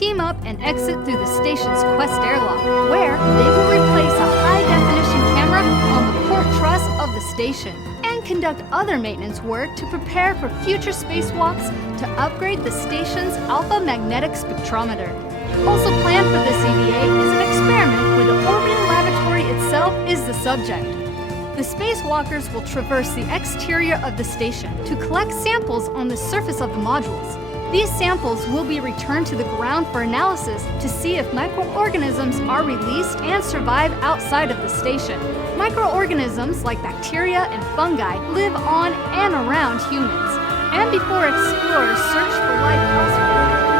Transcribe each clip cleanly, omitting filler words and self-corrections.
team up and exit through the station's Quest airlock, where they will replace a high-definition camera on the port truss of the station and conduct other maintenance work to prepare for future spacewalks to upgrade the station's alpha magnetic spectrometer. Also planned for this EVA is an experiment where the orbiting laboratory itself is the subject. The spacewalkers will traverse the exterior of the station to collect samples on the surface of the modules. These samples will be returned to the ground for analysis to see if microorganisms are released and survive outside of the station. Microorganisms like bacteria and fungi live on and around humans. And before explorers search for life elsewhere,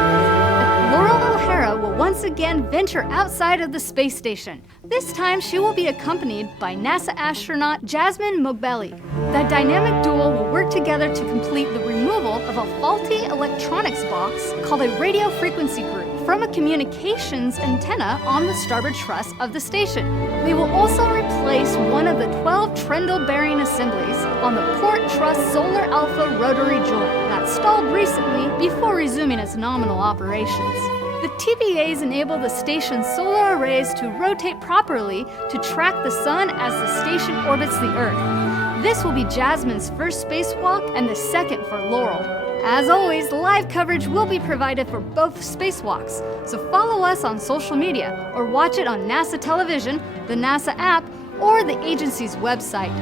Laurel O'Hara will once again venture outside of the space station. This time she will be accompanied by NASA astronaut Jasmine Mogbelli. The dynamic duo will work together to complete the removal of a faulty electronics box called a radio frequency group from a communications antenna on the starboard truss of the station. We will also replace one of the 12 Trendle bearing assemblies on the port truss solar alpha rotary joint that stalled recently before resuming its nominal operations. The TBAs enable the station's solar arrays to rotate properly to track the sun as the station orbits the Earth. This will be Jasmine's first spacewalk and the second for Laurel. As always, live coverage will be provided for both spacewalks, so follow us on social media or watch it on NASA television, the NASA app, or the agency's website.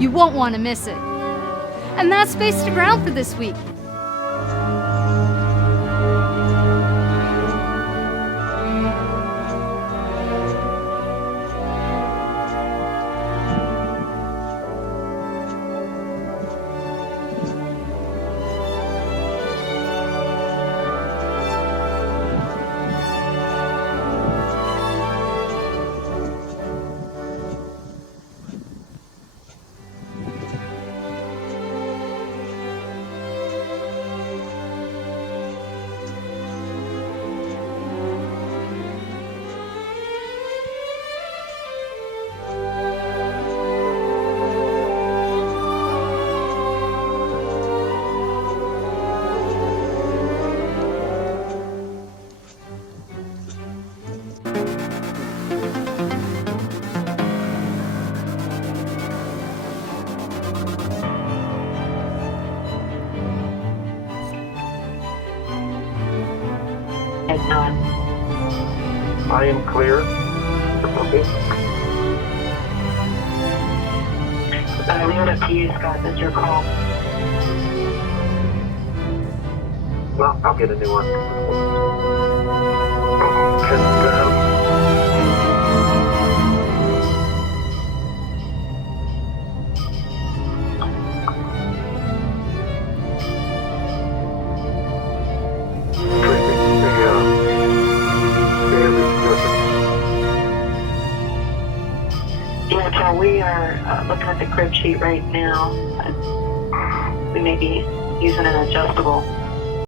You won't want to miss it. And that's Space to Ground for this week. I am clear. Okay. I leave it up to you, Scott. That's your call. Well, I'll get a new one. And, Yeah, we are looking at the crib sheet right now. We may be using an adjustable